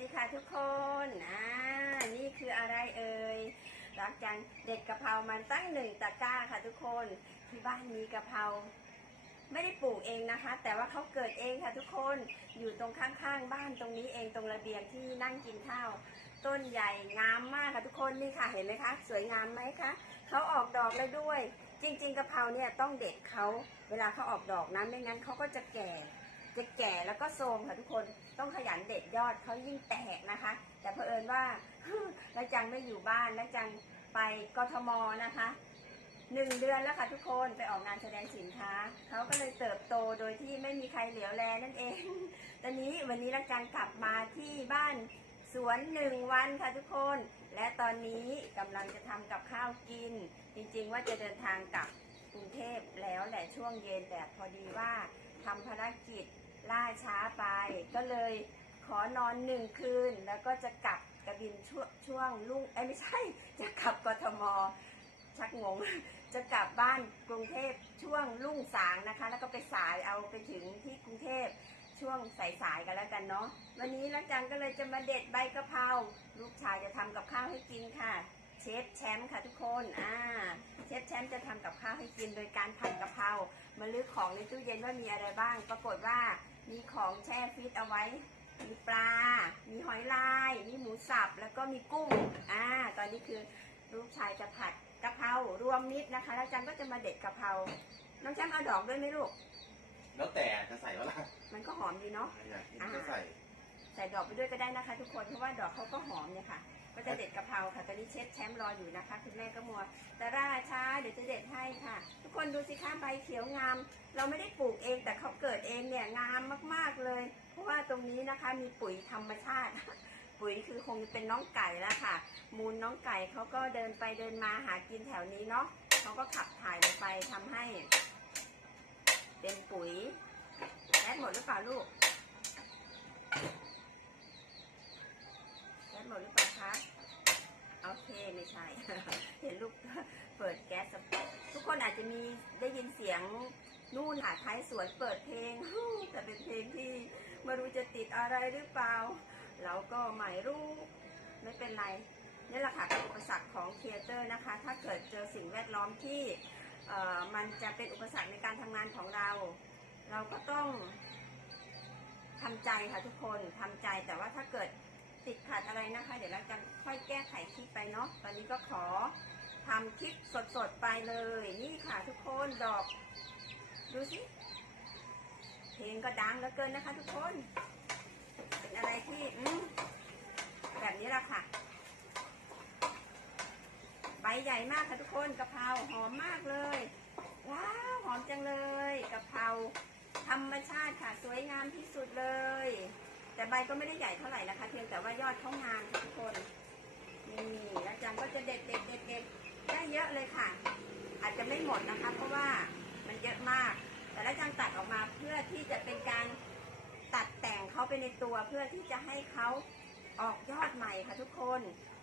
ดีค่ะทุกคนอ่านี่คืออะไรเอ่ยรักจังเด็ดกะเพรามันตั้งหนึ่งตะกร้าค่ะทุกคนที่บ้านมีกะเพราไม่ได้ปลูกเองนะคะ แต่ว่าเขาเกิดเองค่ะทุกคนอยู่ตรงข้างๆ บ้านตรงนี้เองตรงระเบียงที่นั่งกินข้าวต้นใหญ่งามมากค่ะทุกคนนี่ค่ะเห็นไหมคะสวยงามไหมคะเขาออกดอกแล้วด้วย จริง ๆกะเพราเนี่ยต้องเด็ดเขาเวลาเขาออกดอกนะไม่งั้นเขาก็จะแก่ จะแก่แล้วก็โทรมค่ะทุกคนต้องขยันเด็ดยอดเขายิ่งแตกนะคะ แต่เผอิญว่าแล้วจังไม่อยู่บ้านแล้วจังไปกทมนะคะหนึ่งเดือนแล้วค่ะทุกคนไปออกงานแสดงสินค้าเขาก็เลยเติบโตโดยที่ไม่มีใครเหลียวแลนั่นเอง ตอนนี้วันนี้รักจังกลับมาที่บ้านสวนหนึ่งวันค่ะทุกคน และตอนนี้กำลังจะทำกับข้าวกิน จริงๆว่าจะเดินทางกลับกรุงเทพแล้วแหละช่วงเย็นแต่พอดีว่า ทำภารกิจล่าช้าไป ก็เลยขอนอนหนึ่งคืน แล้วก็จะกลับกระบินช่วงช่วงรุ่งเอ้ไม่ใช่จะกลับกทมชักงง จะกลับบ้านกรุงเทพช่วงรุ่งสางนะคะ แล้วก็ไปสายเอาไปถึงที่กรุงเทพช่วงสายๆกันแล้วกันเนาะวันนี้ลักจังก็เลยจะมาเด็ดใบกะเพราลูกชายจะทำกับข้าวให้ก เชฟแชมป์ค่ะทุกคน อ่า เชฟแชมป์จะทำกับข้าวให้กินโดยการผัดกะเพรามาลึกของในตู้เย็นว่ามีอะไรบ้าง ปรากฏว่ามีของแช่ฟรีซเอาไว้ มีปลา มีหอยลาย มีหมูสับ แล้วก็มีกุ้ง อ่า ตอนนี้คือลูกชายจะผัดกะเพรารวมมิตรนะคะ แล้วจันก็จะมาเด็ดกะเพรา น้องแชมป์เอาดอกด้วยไหมลูก แล้วแต่จะใส่แล้วล่ะ มันก็หอมดีเนาะอยากกินก็ใส่ใส่ดอกไปด้วยก็ได้นะคะ ทุกคนเพราะว่าดอกเขาก็หอมเนี่ยค่ะ ก็จะเด็ดกะเพราค่ะตอนนี้เชฟแชมป์รออยู่นะคะคุณแม่ก็มัวแต่ราช้าเดี๋ยวจะเด็ดให้ค่ะ ทุกคนดูสิคะใบเขียวงาม เราไม่ได้ปลูกเองแต่เขาเกิดเองเนี่ยงามมากๆเลย เพราะว่าตรงนี้นะคะมีปุ๋ยธรรมชาติปุ๋ยคือคงเป็นน้องไก่แล้วค่ะ มูลน้องไก่เขาก็เดินไปเดินมาหากินแถวนี้เนาะเขาก็ขับถ่ายลงไปทำให้ เป็นปุ๋ยแก๊สหมดหรือเปล่าลูก หรือเปล่าคะ โอเคไม่ใช่ เห็นลูกเปิดแก๊สทุกคนอาจจะมีได้ยินเสียงนู่นค่ะท้ายสวนเปิดเพลงแต่เป็นเพลงที่ไม่รู้จะติดอะไรหรือเปล่า เราก็ไม่รู้ไม่เป็นไรนี่แหละค่ะอุปสรรคของครีเอเตอร์นะคะ ถ้าเกิดเจอสิ่งแวดล้อมที่มันจะเป็นอุปสรรคในการทำงานของเรา เราก็ต้องทำใจค่ะทุกคนทำใจแต่ว่าถ้าเกิด ติดขัดอะไรนะคะ เดี๋ยวเราจะค่อยแก้ไขคลิปไปเนาะตอนนี้ก็ขอทำคลิปสดๆไปเลย นี่ค่ะทุกคนดอก ดูสิเพลงก็ดังเหลือเกินนะคะ ทุกคน เป็นอะไรที่อืแบบนี้แหละค่ะใบใหญ่มากค่ะทุกคนกะเพราหอมมากเลย ว้าวหอมจังเลยกะเพราธรรมชาติค่ะ สวยงามที่ แต่ใบก็ไม่ได้ใหญ่เท่าไหร่นะคะ เพียงแต่ว่ายอดเขางามทุกคนนี่แล้วจังก็จะเด็ดเด็ดเด็ดเด็ดได้เยอะเลยค่ะ อาจจะไม่หมดนะคะ เพราะว่ามันเยอะมาก แต่ล้วจังตัดออกมาเพื่อที่จะเป็นการตัดแต่งเขาไปในตัวเพื่อที่จะให้เขาออกยอดใหม่ค่ะทุกคน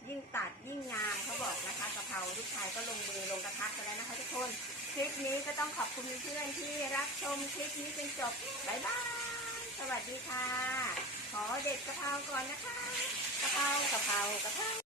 ยิ่งตัดยิ่งงามเขาบอกนะคะกะเพราลูกชายก็ลงมือลงกระทะไปแล้วนะคะ ทุกคน คลิปนี้ก็ต้องขอบคุณเพื่อนที่รับชมคลิปนี้จนจบบ๊ายบาย สวัสดีค่ะ ขอเด็ดกะเพราก่อนนะคะ กะเพรากะเพรากะเพรา